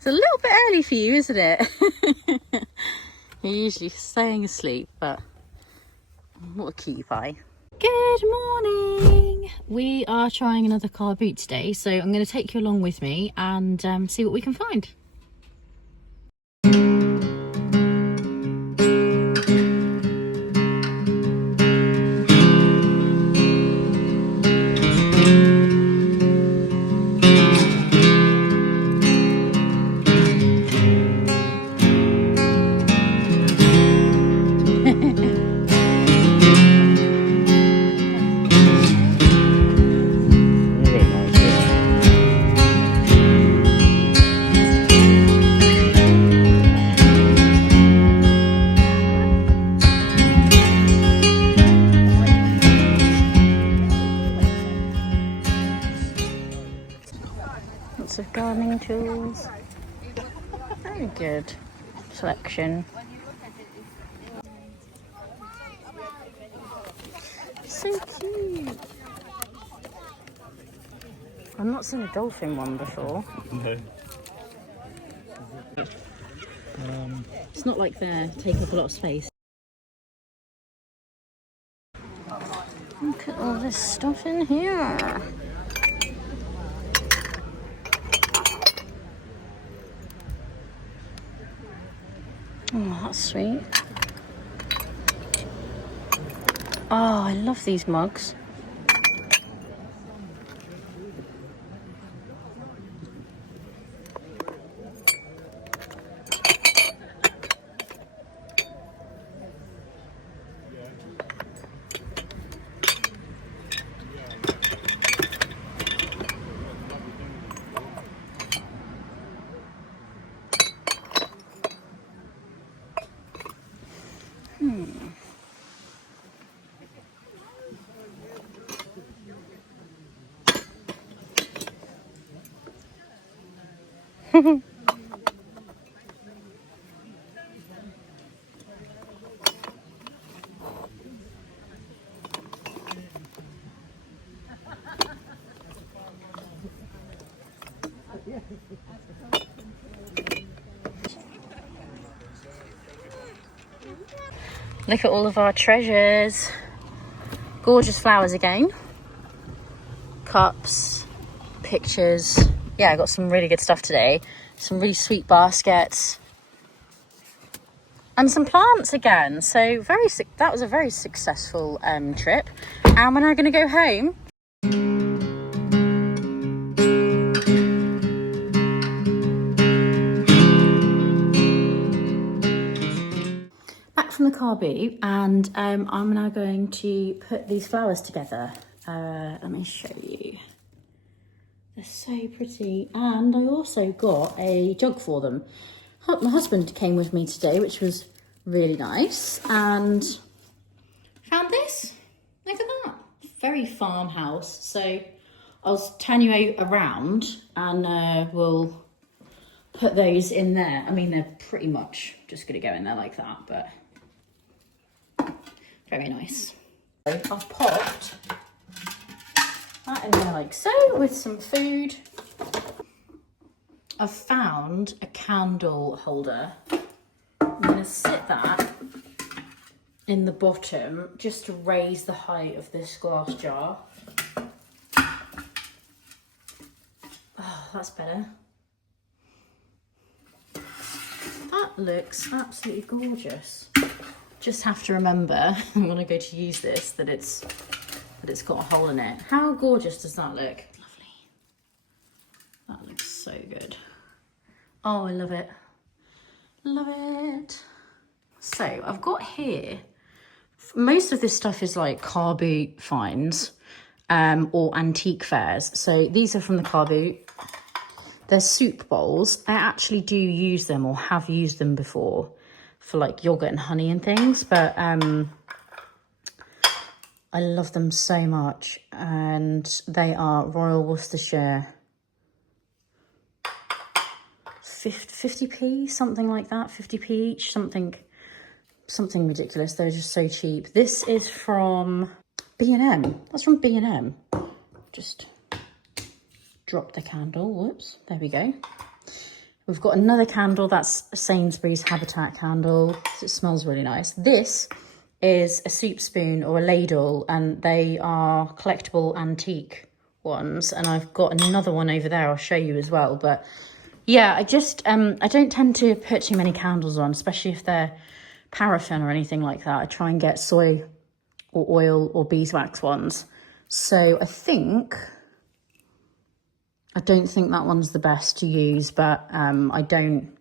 It's a little bit early for you, isn't it? You're usually staying asleep, but what a cutie pie. Good morning. We are trying another car boot today, so I'm going to take you along with me and see what we can find. Lots of gardening tools. Very good selection. So cute. I've not seen a dolphin one before. No. It's not like they take up a lot of space. Look at all this stuff in here. Oh, that's sweet. Oh, I love these mugs. Look at all of our treasures. Gorgeous flowers again. Cups, pictures. Yeah, I got some really good stuff today. Some really sweet baskets. And some plants again. So that was a very successful trip. And we're now going to go home. Back from the car boot, and I'm now going to put these flowers together. Let me show you. They're so pretty. And I also got a jug for them. My husband came with me today, which was really nice, and found this. Look at that. Very farmhouse. So I'll turn you around and we'll put those in there. I mean, they're pretty much just going to go in there like that, but very nice. I've popped that in there like so with some food. I've found a candle holder. I'm going to sit that in the bottom just to raise the height of this glass jar. Oh, that's better. That looks absolutely gorgeous. Just have to remember when I go to use this that it's got a hole in it. How gorgeous does that look? Lovely. That looks so good. Oh, I love it. Love it. So I've got here, most of this stuff is like car boot finds or antique fairs. So these are from the car boot. They're soup bowls. I actually do use them or have used them before for like yogurt and honey and things, but I love them so much. And they are Royal Worcestershire 50p, something like that, 50p each, something ridiculous. They're just so cheap. This is from B&M. That's from B&M. Just drop the candle. Whoops, there we go. We've got another candle, that's a Sainsbury's Habitat candle. It smells really nice. This is a soup spoon or a ladle, and they are collectible antique ones. And I've got another one over there I'll show you as well. But yeah, I just, I don't tend to put too many candles on, especially if they're paraffin or anything like that. I try and get soy or oil or beeswax ones. So I don't think that one's the best to use, but I don't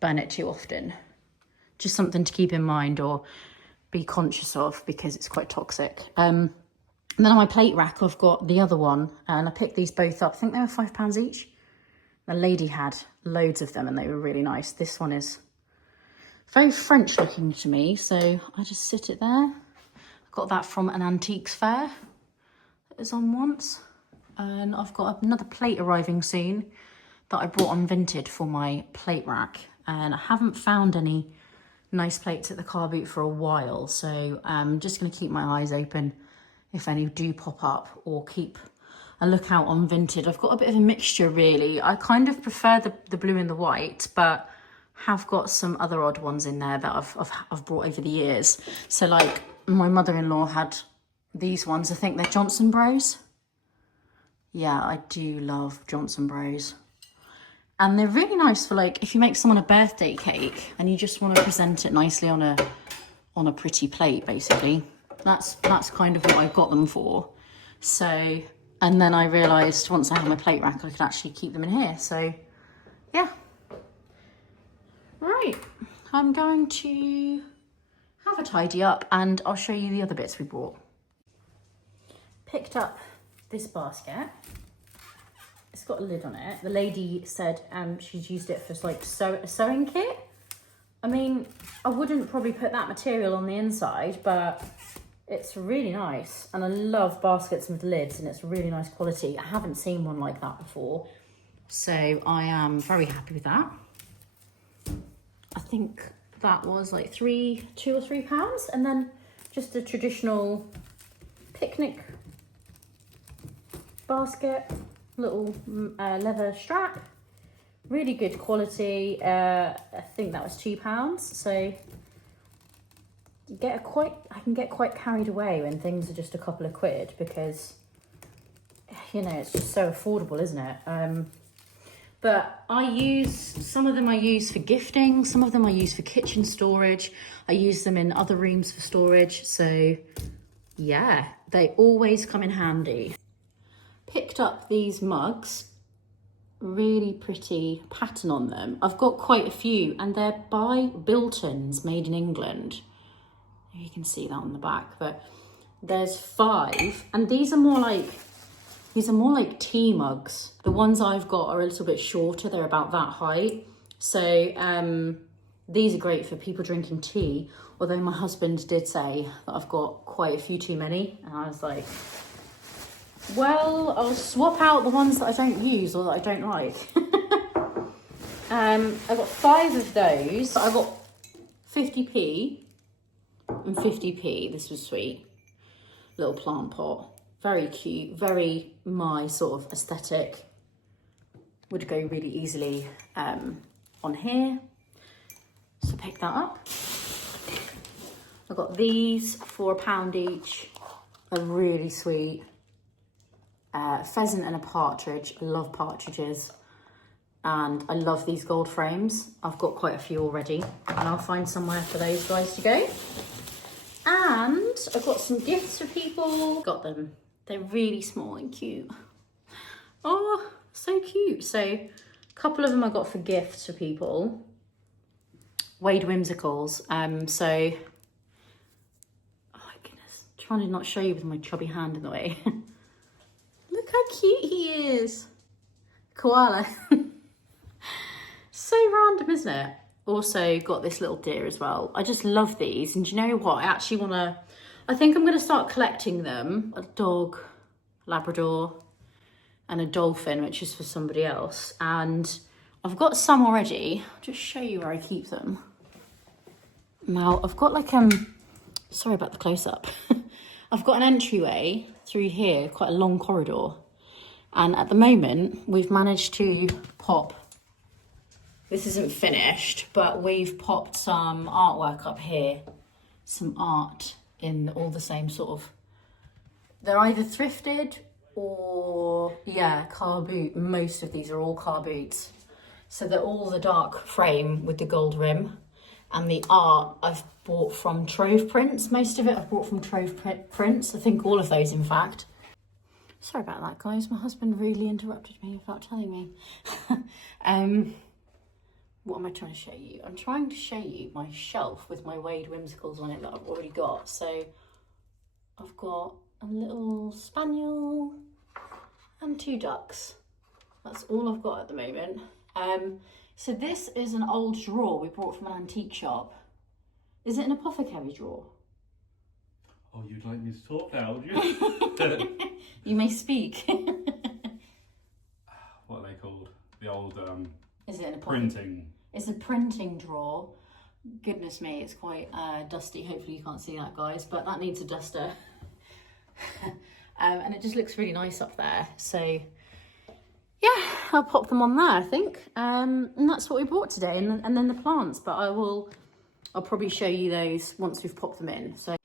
burn it too often. Just something to keep in mind or be conscious of, because it's quite toxic. And then on my plate rack, I've got the other one, and I picked these both up. I think they were £5 each. The lady had loads of them and they were really nice. This one is very French looking to me, so I just sit it there. I got that from an antiques fair that was on once. And I've got another plate arriving soon that I brought on Vinted for my plate rack. And I haven't found any nice plates at the car boot for a while, so I'm just going to keep my eyes open if any do pop up, or keep a lookout on Vinted. I've got a bit of a mixture really. I kind of prefer the blue and the white, but have got some other odd ones in there that I've brought over the years. So like my mother-in-law had these ones. I think they're Johnson Bros. Yeah, I do love Johnson Bros. And they're really nice for like, if you make someone a birthday cake and you just want to present it nicely on a pretty plate, basically. That's kind of what I got them for. So, and then I realised once I had my plate rack, I could actually keep them in here. So, yeah. Right, I'm going to have a tidy up and I'll show you the other bits we bought. Picked up this basket. It's got a lid on it. The lady said she's used it for like a sewing kit. I mean, I wouldn't probably put that material on the inside, but it's really nice. And I love baskets with lids, and it's really nice quality. I haven't seen one like that before, so I am very happy with that. I think that was like £2 or £3, and then just a traditional picnic basket, little leather strap, really good quality. I think that was £2, so I can get quite carried away when things are just a couple of quid, because you know, it's just so affordable, isn't it? But some of them I use for gifting, some of them I use for kitchen storage. I use them in other rooms for storage. So yeah, they always come in handy. Picked up these mugs, really pretty pattern on them. I've got quite a few, and they're by Biltons, made in England. You can see that on the back, but there's 5, and these are more like tea mugs. The ones I've got are a little bit shorter, they're about that height. So these are great for people drinking tea, although my husband did say that I've got quite a few too many, and I was like, well, I'll swap out the ones that I don't use or that I don't like. I got 5 of those. I got 50p and 50p. This was sweet. Little plant pot. Very cute. Very my sort of aesthetic. Would go really easily on here. So pick that up. I got these for £1 each. They're really sweet. Pheasant and a partridge. I love partridges, and I love these gold frames. I've got quite a few already, and I'll find somewhere for those guys to go. And I've got some gifts for people. Got them. They're really small and cute. Oh, so cute. So a couple of them I got for gifts for people. Wade Whimsicals. So, oh my goodness, I'm trying to not show you with my chubby hand in the way. Look how cute he is. Koala. So random, isn't it? Also got this little deer as well. I just love these. And do you know what? I think I'm going to start collecting them. A dog, Labrador, and a dolphin, which is for somebody else. And I've got some already. I'll just show you where I keep them. Now, I've got like, sorry about the close-up. I've got an entryway through here, quite a long corridor. And at the moment, we've managed to pop This isn't finished, but we've popped some artwork up here. Some art in all the same sort of, they're either thrifted or, yeah, car boot. Most of these are all car boots. So they're all the dark frame with the gold rim. And the art I've bought from Trove Prints. Most of it I've bought from Trove Prints. I think all of those, in fact. Sorry about that, guys. My husband really interrupted me without telling me. What am I trying to show you? I'm trying to show you my shelf with my Wade Whimsicals on it that I've already got. So I've got a little spaniel and 2 ducks. That's all I've got at the moment. So this is an old drawer we bought from an antique shop. Is it an apothecary drawer? Oh, you'd like me to talk now, would you? You may speak. What are they called? The old Is it an printing? It's a printing drawer. Goodness me, it's quite dusty. Hopefully you can't see that, guys, but that needs a duster. And it just looks really nice up there. So yeah, I'll pop them on there, I think. And that's what we bought today, and then the plants. But I'll probably show you those once we've popped them in. So.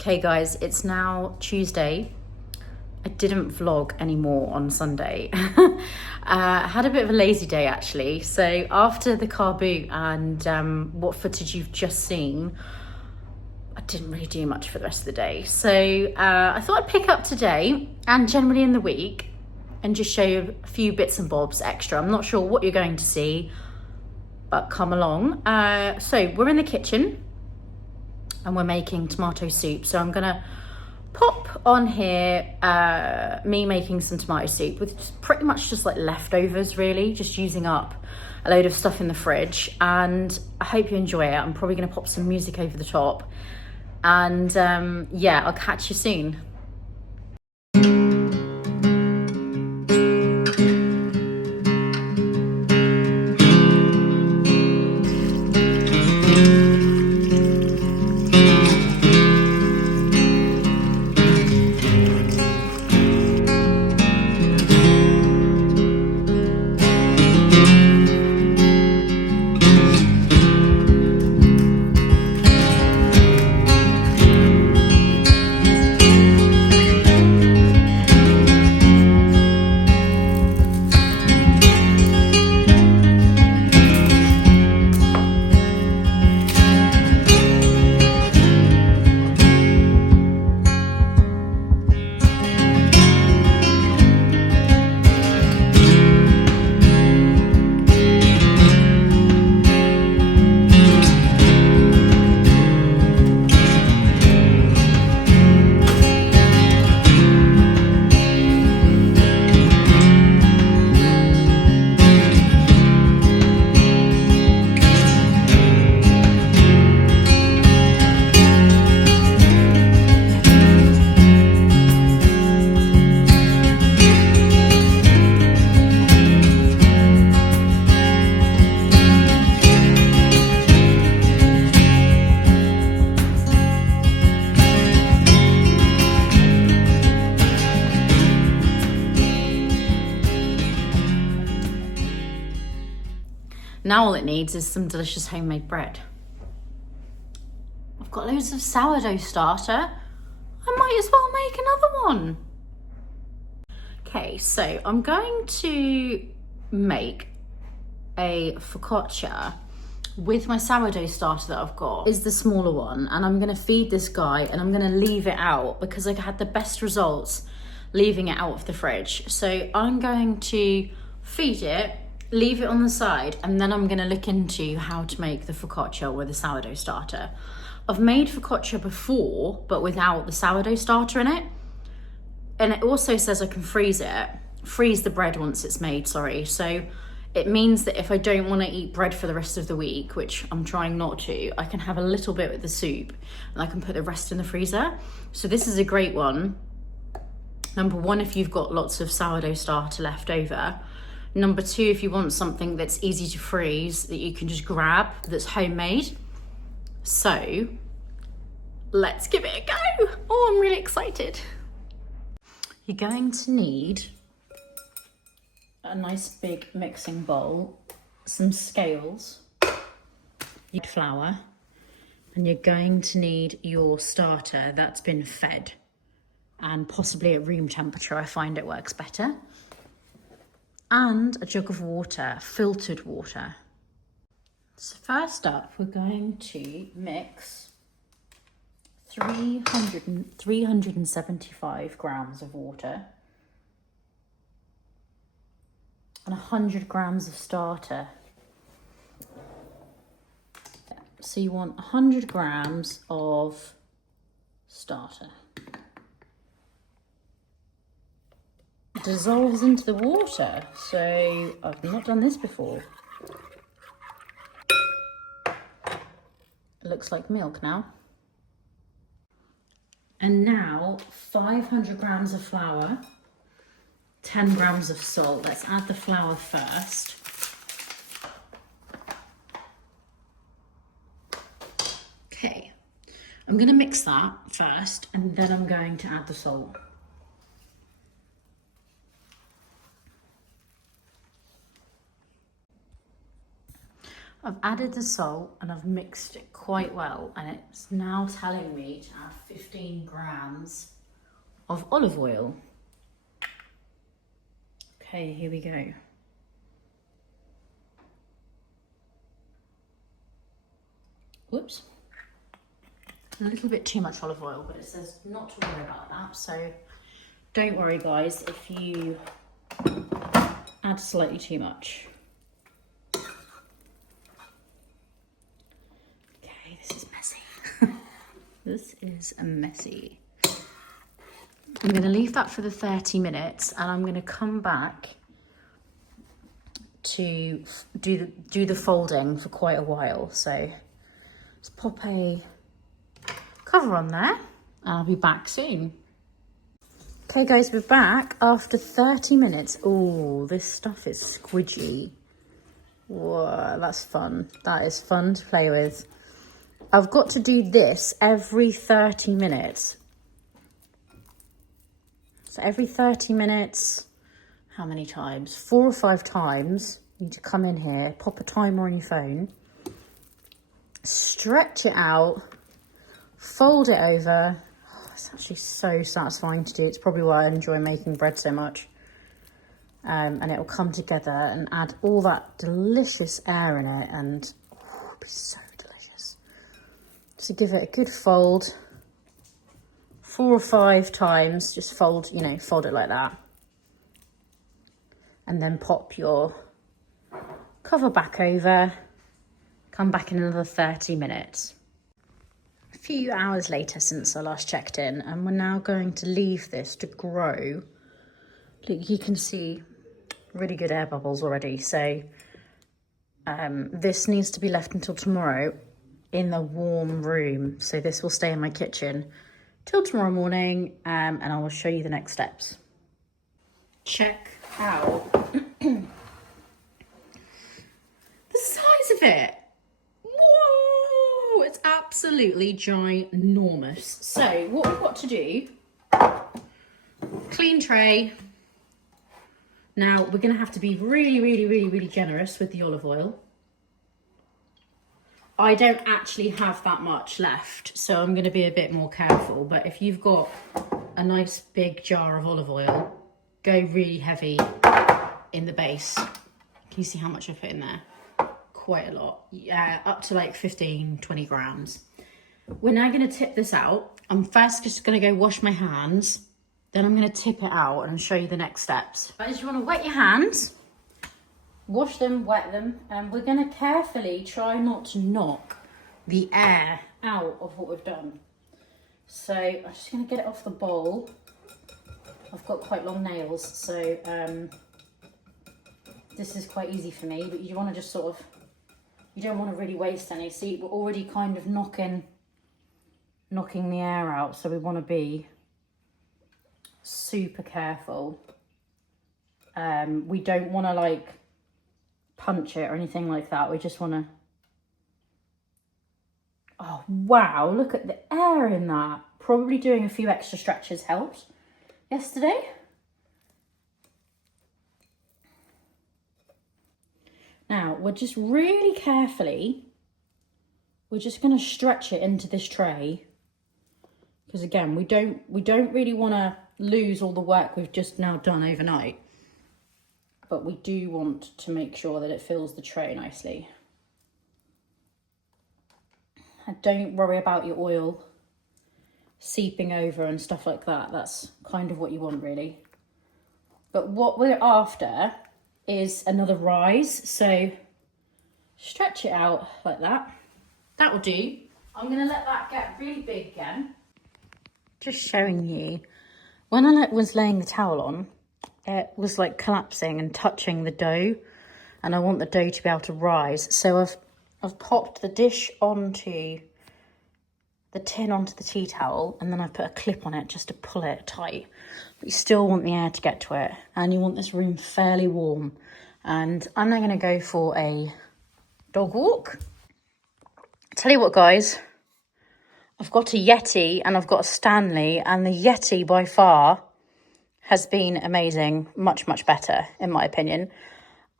Okay guys, it's now Tuesday. I didn't vlog anymore on Sunday. I had a bit of a lazy day actually. So after the car boot and what footage you've just seen, I didn't really do much for the rest of the day. So I thought I'd pick up today and generally in the week and just show you a few bits and bobs extra. I'm not sure what you're going to see, but come along. So we're in the kitchen and we're making tomato soup. So I'm gonna pop on here me making some tomato soup with pretty much just like leftovers really, just using up a load of stuff in the fridge, and I hope you enjoy it. I'm probably gonna pop some music over the top, and yeah, I'll catch you soon. Now all it needs is some delicious homemade bread. I've got loads of sourdough starter. I might as well make another one. Okay, so I'm going to make a focaccia with my sourdough starter that I've got. Is the smaller one, and I'm gonna feed this guy and I'm gonna leave it out because I had the best results leaving it out of the fridge. So I'm going to feed it, leave it on the side, and then I'm gonna look into how to make the focaccia with a sourdough starter. I've made focaccia before, but without the sourdough starter in it. And it also says I can freeze the bread once it's made, sorry. So It means that if I don't want to eat bread for the rest of the week, which I'm trying not to, I can have a little bit with the soup and I can put the rest in the freezer. So this is a great one. Number one, if you've got lots of sourdough starter left over. Number two, if you want something that's easy to freeze that you can just grab, that's homemade. So let's give it a go. Oh, I'm really excited. You're going to need a nice big mixing bowl, some scales, you need flour, and you're going to need your starter that's been fed, and possibly at room temperature. I find it works better. And a jug of water, filtered water. So first up, we're going to mix 375 grams of water and 100 grams of starter. So you want 100 grams of starter. It dissolves into the water, so I've not done this before. It looks like milk now. And now 500 grams of flour, 10 grams of salt. Let's add the flour first. Okay, I'm gonna mix that first and then I'm going to add the salt. I've added the salt and I've mixed it quite well, and it's now telling me to add 15 grams of olive oil. Okay, here we go. Whoops. A little bit too much olive oil, but it says not to worry about that. So don't worry guys if you add slightly too much. This is messy. This is messy. I'm going to leave that for the 30 minutes and I'm going to come back to do the folding for quite a while. So let's pop a cover on there and I'll be back soon. Okay guys, we're back after 30 minutes. Oh, this stuff is squidgy. Whoa, that's fun. That is fun to play with. I've got to do this every 30 minutes. So every 30 minutes, how many times? 4 or 5 times. You need to come in here, pop a timer on your phone, stretch it out, fold it over. Oh, it's actually so satisfying to do. It's probably why I enjoy making bread so much. And it will come together and add all that delicious air in it, and it'll be so delicious. So give it a good fold, 4 or 5 times, just fold, fold it like that. And then pop your cover back over, come back in another 30 minutes. A few hours later since I last checked in, and we're now going to leave this to grow. Look, you can see really good air bubbles already. So this needs to be left until tomorrow in the warm room. So this will stay in my kitchen till tomorrow morning, and I will show you the next steps. Check out the size of it. Whoa, it's absolutely ginormous. So what we've got to do, clean tray. Now we're going to have to be really generous with the olive oil. I don't actually have that much left, so I'm going to be a bit more careful. But if you've got a nice big jar of olive oil, go really heavy in the base. Can you see how much I put in there? Quite a lot. Yeah, up to like 15-20 grams. We're now going to tip this out. I'm first just going to go wash my hands. Then I'm going to tip it out and show you the next steps. Guys, you want to wet your hands. Wash them, wet them, and we're going to carefully try not to knock the air out of what we've done. So I'm just going to get it off the bowl. I've got quite long nails, so this is quite easy for me, but you want to just sort of, you don't want to really waste any. See, we're already kind of knocking the air out, so we want to be super careful. We don't want to like punch it or anything like that. We just want to, oh wow, look at the air in that. Probably doing a few extra stretches helped yesterday. Now we're just really carefully, we're just going to stretch it into this tray, because again, we don't really want to lose all the work we've just now done overnight, but we do want to make sure that it fills the tray nicely. And don't worry about your oil seeping over and stuff like that. That's kind of what you want really. But what we're after is another rise, so stretch it out like that. That will do. I'm going to let that get really big again. Just showing you, when I was laying the towel on, it was like collapsing and touching the dough, and I want the dough to be able to rise. So I've popped the dish onto the tin onto the tea towel, and then I've put a clip on it just to pull it tight. But you still want the air to get to it, and you want this room fairly warm. And I'm now going to go for a dog walk. Tell you what, guys, I've got a Yeti and I've got a Stanley, and the Yeti by far has been amazing. Much, much better, in my opinion.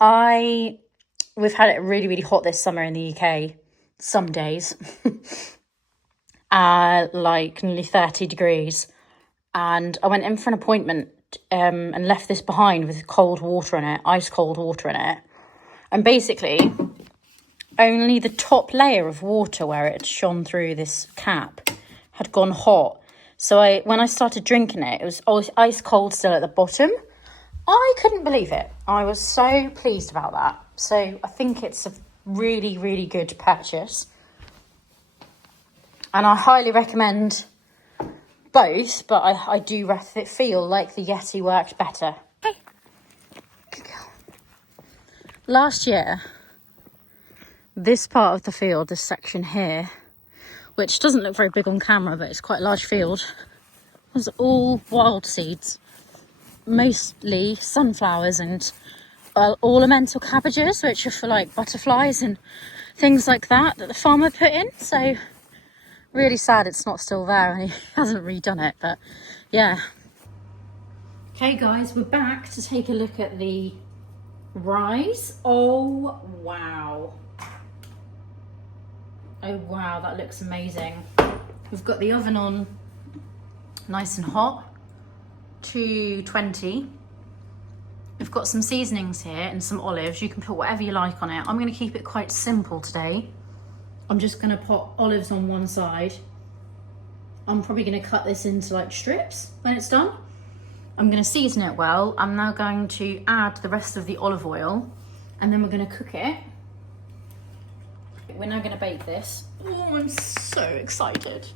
We've had it really, really hot this summer in the UK, some days, like nearly 30 degrees. And I went in for an appointment and left this behind with cold water in it, ice cold water in it. And basically, only the top layer of water where it had shone through this cap had gone hot. So when I started drinking it, it was always ice cold still at the bottom. I couldn't believe it. I was so pleased about that. So I think it's a really, really good purchase. And I highly recommend both, but I do feel like the Yeti worked better. Hey, good girl. Last year, this part of the field, this section here, which doesn't look very big on camera, but it's quite a large field, was all wild seeds. Mostly sunflowers and ornamental cabbages, which are for like butterflies and things like that the farmer put in. So really sad it's not still there and he hasn't redone it, but yeah. Okay guys, we're back to take a look at the rise. Oh wow, that looks amazing. We've got the oven on nice and hot, 220. We've got some seasonings here and some olives. You can put whatever you like on it. I'm going to keep it quite simple today. I'm just going to put olives on one side. I'm probably going to cut this into like strips when it's done. I'm going to season it well. I'm now going to add the rest of the olive oil, and then we're going to cook it. We're now going to bake this. Oh, I'm so excited.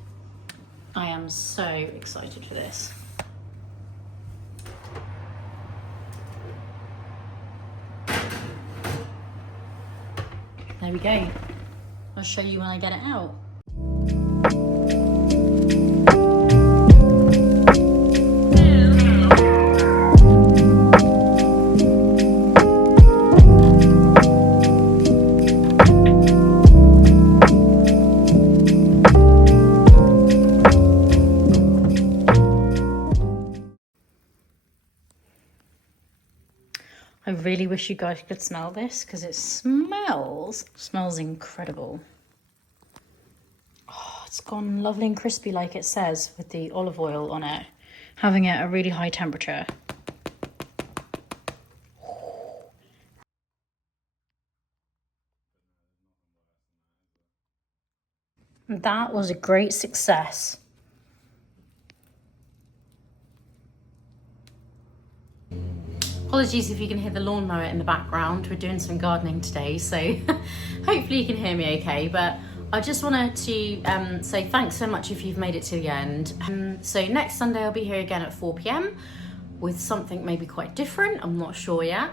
I am so excited for this. There we go. I'll show you when I get it out. I really wish you guys could smell this because it smells incredible. Oh, it's gone lovely and crispy like it says with the olive oil on it, having it at a really high temperature. That was a great success. Apologies if you can hear the lawnmower in the background. We're doing some gardening today, so hopefully you can hear me okay. But I just wanted to say thanks so much if you've made it to the end. So next Sunday I'll be here again at 4 p.m. with something maybe quite different. I'm not sure yet.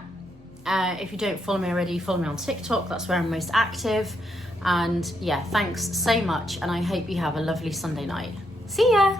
If you don't follow me already, follow me on TikTok. That's where I'm most active. And yeah, thanks so much. And I hope you have a lovely Sunday night. See ya.